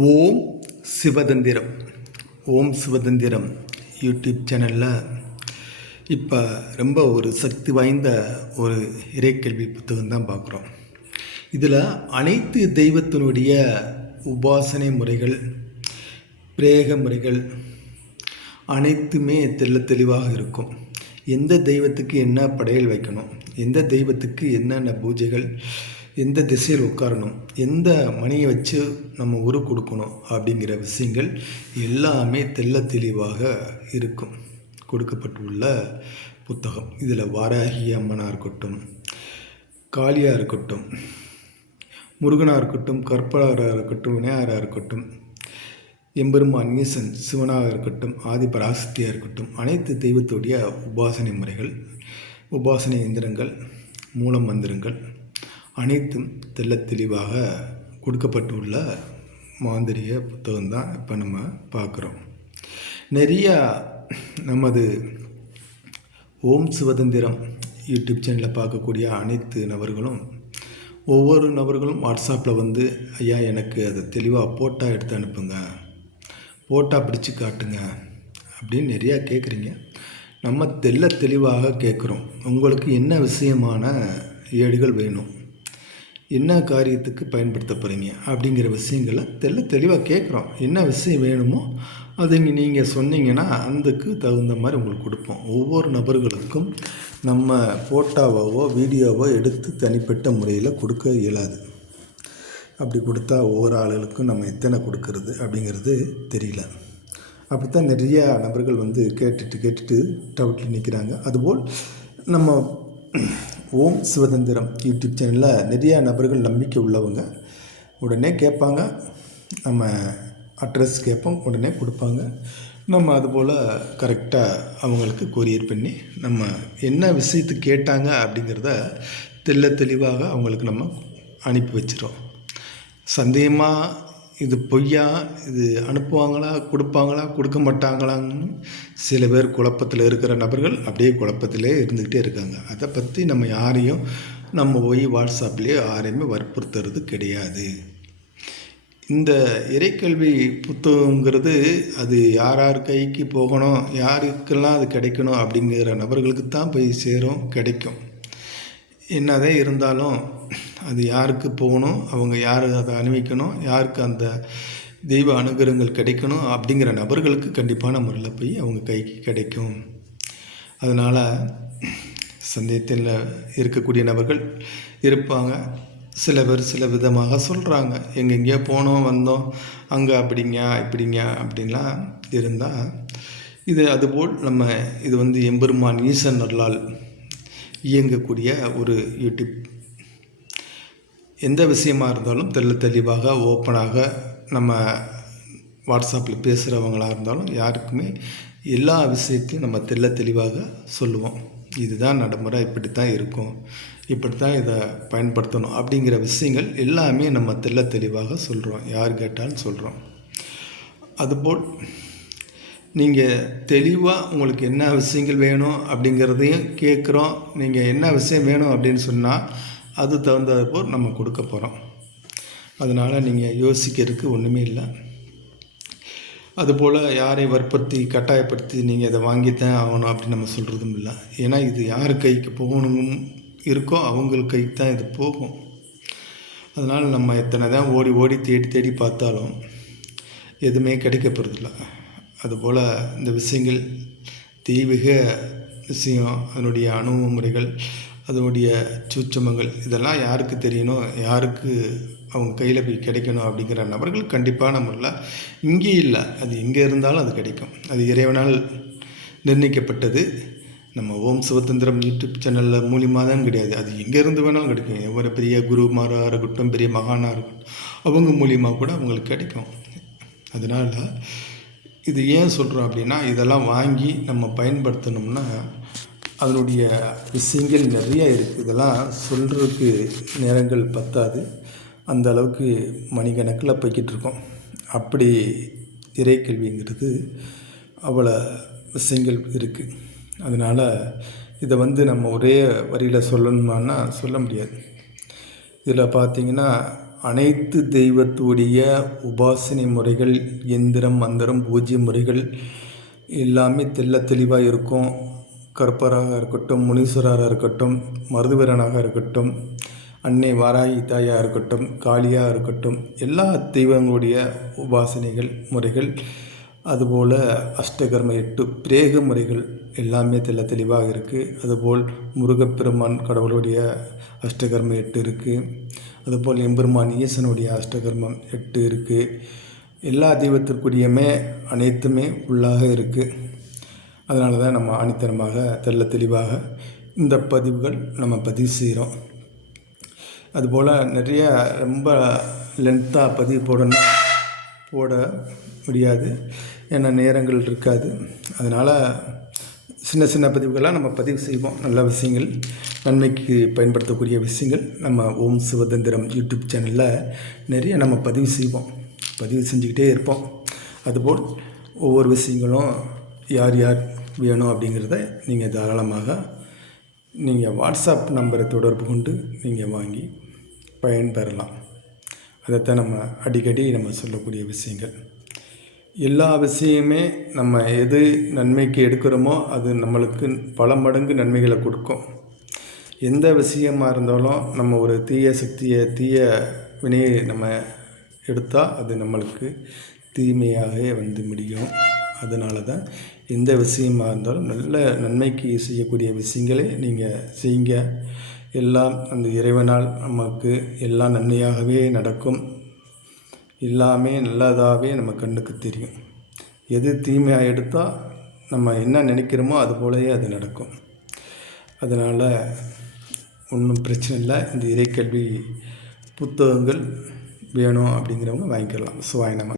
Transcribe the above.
ஓம் சிவதந்திரம். ஓம் சிவதந்திரம் YouTube சேனலில் இப்போ ரொம்ப ஒரு சக்தி வாய்ந்த ஒரு இறைக்கல்வி புத்தகம் தான் பார்க்குறோம். இதில் அனைத்து தெய்வத்தினுடைய உபாசனை முறைகள் பிரேக முறைகள் அனைத்துமே தெள்ள தெளிவாக இருக்கும். எந்த தெய்வத்துக்கு என்ன படையல் வைக்கணும்? எந்த தெய்வத்துக்கு என்னென்ன பூஜைகள்? எந்த திசையில் உட்காரணும்? எந்த மணியை வச்சு நம்ம உரு கொடுக்கணும்? அப்படிங்கிற விஷயங்கள் எல்லாமே தெல்ல தெளிவாக இருக்கும். கொடுக்கப்பட்டுள்ள புத்தகம். இதில் வாராகி அம்மனாக இருக்கட்டும் காளியாக இருக்கட்டும் முருகனாக இருக்கட்டும் கற்பராக இருக்கட்டும் விநாயகராக இருக்கட்டும் எம்பெருமான் ஈசன் சிவனாக இருக்கட்டும் ஆதி பராசக்தியாக இருக்கட்டும் அனைத்து தெய்வத்துடைய உபாசனை முறைகள் உபாசனை எந்திரங்கள் மூலம் மந்திரங்கள் அனைத்தும் தெள்ள தெளிவாக கொடுக்கப்பட்டுள்ள மாந்திரிய புத்தகம் தான் இப்போ நம்ம பார்க்குறோம். நிறையா நமது ஓம் சிவதந்திரம் யூடியூப் சேனலில் பார்க்கக்கூடிய அனைத்து நபர்களும் ஒவ்வொரு நபர்களும் வாட்ஸ்அப்பில் வந்து ஐயா எனக்கு அதை தெளிவாக ஃபோட்டோ எடுத்து அனுப்புங்க. ஃபோட்டோ பிடிச்சு காட்டுங்க. அப்படின்னு நிறையா கேட்குறீங்க நம்ம தெல்ல தெளிவாக கேட்குறோம் உங்களுக்கு என்ன விஷயமான ஏடுகள் வேணும்? என்ன காரியத்துக்கு பயன்படுத்த போகிறீங்க அப்படிங்கிற விஷயங்களை தெல்ல தெளிவாக கேட்குறோம். என்ன விஷயம் வேணுமோ அதை நீங்கள் சொன்னீங்கன்னா அதுக்கு தகுந்த மாதிரி உங்களுக்கு கொடுப்போம். ஒவ்வொரு நபர்களுக்கும் நம்ம ஃபோட்டோவோ வீடியோவோ எடுத்து தனிப்பட்ட முறையில் கொடுக்க இயலாது. அப்படி கொடுத்தா ஒவ்வொரு ஆளுகளுக்கும் நம்ம எத்தனை கொடுக்கறது அப்படிங்கிறது தெரியல. அப்படித்தான் நிறைய நபர்கள் வந்து கேட்டுட்டு கேட்டுட்டு டவுட்டில் நிற்கிறாங்க அதுபோல் நம்ம ஓம் சிவதந்திரம் யூடியூப் சேனலில் நிறையா நபர்கள் நம்பிக்கை உள்ளவங்க. உடனே கேட்பாங்க. நம்ம அட்ரஸ் கேட்போம். உடனே கொடுப்பாங்க. நம்ம அதுபோல் கரெக்டாக அவங்களுக்கு கொரியர் பண்ணி நம்ம என்ன விஷயத்துக்கு கேட்டாங்க அப்படிங்கிறத தெள்ள தெளிவாக அவங்களுக்கு நம்ம அனுப்பி வச்சிடும் சந்தேகமாக இது பொய்யா? இது அனுப்புவாங்களா? கொடுப்பாங்களா? கொடுக்க மாட்டாங்களான்னு சில பேர் குழப்பத்தில் இருக்கிற நபர்கள் அப்படியே குழப்பத்திலே இருந்துக்கிட்டே இருக்காங்க. அதை பற்றி நம்ம யாரையும் நம்ம போய் வாட்ஸ்அப்லேயே யாரையுமே வற்புறுத்துறது கிடையாது. இந்த இறைக்கல்வி புத்தகங்கிறது அது யார் யார் கைக்கு போகணும் யாருக்கெல்லாம் அது கிடைக்கணும் அப்படிங்கிற நபர்களுக்கு தான் போய் சேரும் கிடைக்கும். என்னதே இருந்தாலும் அது யாருக்கு போகணும் அவங்க யார் அதை அணிவிக்கணும் யாருக்கு அந்த தெய்வ அனுகிரகங்கள் கிடைக்கணும் அப்படிங்கிற நபர்களுக்கு கண்டிப்பான முறையில் போய் அவங்க கைக்கு கிடைக்கும். அதனால் சந்தேகத்தில் இருக்கக்கூடிய நபர்கள் இருப்பாங்க. சில பேர் சில விதமாக சொல்கிறாங்க எங்கெங்கேயோ போனோம் வந்தோம் அங்கே அப்படிங்க இப்படிங்க அப்படின்லாம் இருந்தால் இது அதுபோல் நம்ம இது வந்து எம்பெருமான் ஈசன் நல்லால் இயங்கக்கூடிய ஒரு யூடியூப். எந்த விஷயமா இருந்தாலும் தெள்ள தெளிவாக ஓப்பனாக நம்ம வாட்ஸ்அப்பில் பேசுகிறவங்களாக இருந்தாலும் யாருக்குமே எல்லா விஷயத்தையும் நம்ம தெள்ள தெளிவாக சொல்லுவோம். இதுதான் நடைமுறை இப்படி தான் இருக்கும். இப்படி தான் இதை பயன்படுத்தணும் அப்படிங்கிற விஷயங்கள் எல்லாமே நம்ம தெள்ள தெளிவாக சொல்கிறோம் யார் கேட்டாலும் சொல்கிறோம் அதுபோல் நீங்கள் தெளிவாக உங்களுக்கு என்ன விஷயங்கள் வேணும் அப்படிங்கிறதையும் கேட்குறோம் நீங்கள் என்ன விஷயம் வேணும் அப்படின்னு சொன்னால் அது தகுந்தது போல் நம்ம கொடுக்க போகிறோம் அதனால் நீங்கள் யோசிக்கிறதுக்கு ஒன்றுமே இல்லை. அதுபோல் யாரை வற்புறுத்தி கட்டாயப்படுத்தி நீங்கள் இதை வாங்கித்தான் ஆகணும் அப்படின்னு நம்ம சொல்கிறதும் இல்லை. ஏன்னா இது யார் கைக்கு போகணும் இருக்கோ அவங்களுக்கு கைக்கு தான் இது போகும். அதனால் நம்ம எத்தனை தான் ஓடி ஓடி தேடி தேடி பார்த்தாலும் எதுவுமே கிடைக்க போகிறதில்ல அதுபோல் இந்த விஷயங்கள் தெய்வீக விஷயம் அதனுடைய அணுகுமுறைகள் அதனுடைய சூச்சமங்கள் இதெல்லாம் யாருக்கு தெரியணும் யாருக்கு அவங்க கையில் போய் கிடைக்கணும் அப்படிங்கிற நபர்கள் கண்டிப்பான முறையில் இங்கே இல்லை. அது எங்கே இருந்தாலும் அது கிடைக்கும். அது இறைவனால் நிர்ணயிக்கப்பட்டது. நம்ம ஓம் சிவதந்திரம் யூடியூப் சேனலில் மூலியமாக தான் கிடையாது. அது எங்கேருந்து வேணாலும் கிடைக்கும். எவ்வளோ பெரிய குருமாராக இருக்கட்டும் பெரிய மகானாக இருக்கட்டும் அவங்க மூலியமாக கூட அவங்களுக்கு கிடைக்கும். அதனால் இது ஏன் சொல்கிறோம் அப்படின்னா இதெல்லாம் வாங்கி நம்ம பயன்படுத்தணும்னா அதனுடைய விஷயங்கள் நிறையா இருக்குது இதெல்லாம் சொல்கிறதுக்கு நேரங்கள் பத்தாது. அந்த அளவுக்கு மணிக்கணக்கில் போய்கிட்டு இருக்கோம். அப்படி இறைக்கல்விங்கிறது அவ்வளோ விஷயங்கள் இருக்குது அதனால் இதை வந்து நம்ம ஒரே வரியில் சொல்லணுமான்னா சொல்ல முடியாது. இதில் பார்த்திங்கன்னா அனைத்து தெய்வத்துடைய உபாசனை முறைகள் எந்திரம் மந்திரம் பூஜ்ய முறைகள் எல்லாமே தெல்ல தெளிவாக இருக்கும். கற்பராக இருக்கட்டும் முனீஸ்வராக இருக்கட்டும் மருதுவீரனாக இருக்கட்டும் அன்னை வாராகி தாயாக இருக்கட்டும் காளியாக இருக்கட்டும் எல்லா தெய்வங்களுடைய உபாசனைகள் முறைகள் அதுபோல் அஷ்டகர்ம எட்டு பிரேக முறைகள் எல்லாமே தெள்ள தெளிவாக இருக்குது அதுபோல் முருகப்பெருமான் கடவுளுடைய அஷ்டகர்ம எட்டு இருக்குது அதுபோல் எம்பெருமான் ஈசனுடைய அஷ்டகர்மம் எட்டு இருக்குது எல்லா தெய்வத்திற்குரியமே அனைத்துமே உள்ளாக இருக்குது அதனால தான் நம்ம ஆணித்தனமாக தெள்ள தெளிவாக இந்த பதிவுகள் நம்ம பதிவு செய்கிறோம் அதுபோல் நிறைய ரொம்ப லென்த்தாக பதிவு போடணும். போட முடியாது. ஏன்னா நேரங்கள் இருக்காது. அதனால் சின்ன சின்ன பதிவுகளாக நம்ம பதிவு செய்வோம். நல்ல விஷயங்கள் நன்மைக்கு பயன்படுத்தக்கூடிய விஷயங்கள். நம்ம ஓம் சிவதந்திரம் யூடியூப் சேனலில் நிறைய நம்ம பதிவு செய்வோம். பதிவு செஞ்சுக்கிட்டே இருப்போம். அதுபோல் ஒவ்வொரு விஷயங்களும் யார் யார் வேணும் அப்படிங்கிறத நீங்கள் தாராளமாக நீங்கள் வாட்ஸ்அப் நம்பரை தொடர்பு கொண்டு நீங்கள் வாங்கி பயன்பெறலாம். அதைத்தான் நம்ம அடிக்கடி நம்ம சொல்லக்கூடிய விஷயங்கள். எல்லா விஷயமே நம்ம எது நன்மைக்கு எடுக்கிறோமோ அது நம்மளுக்கு பல மடங்கு நன்மைகளை கொடுக்கும். எந்த விஷயமா இருந்தாலும் நம்ம ஒரு தீய சக்தியை தீய வினையை நம்ம எடுத்தால் அது நம்மளுக்கு தீமையாகவே வந்து முடியும். அதனால தான் எந்த விஷயமா இருந்தாலும் நல்ல நன்மைக்கு செய்யக்கூடிய விஷயங்களே நீங்கள் செய்யுங்க. எல்லாம் அந்த இறைவனால் நமக்கு எல்லாம் நன்மையாகவே நடக்கும். எல்லாமே நல்லதாகவே நம்ம கண்ணுக்கு தெரியும். எது தீமையாக எடுத்தால் நம்ம என்ன நினைக்கிறோமோ அது போலவே அது நடக்கும். அதனால் ஒன்றும் பிரச்சனை இல்லை. இந்த இறைக்கல்வி புத்தகங்கள் வேணும் அப்படிங்கிறவங்க வாங்கிக்கலாம். சுவாய் நம்ம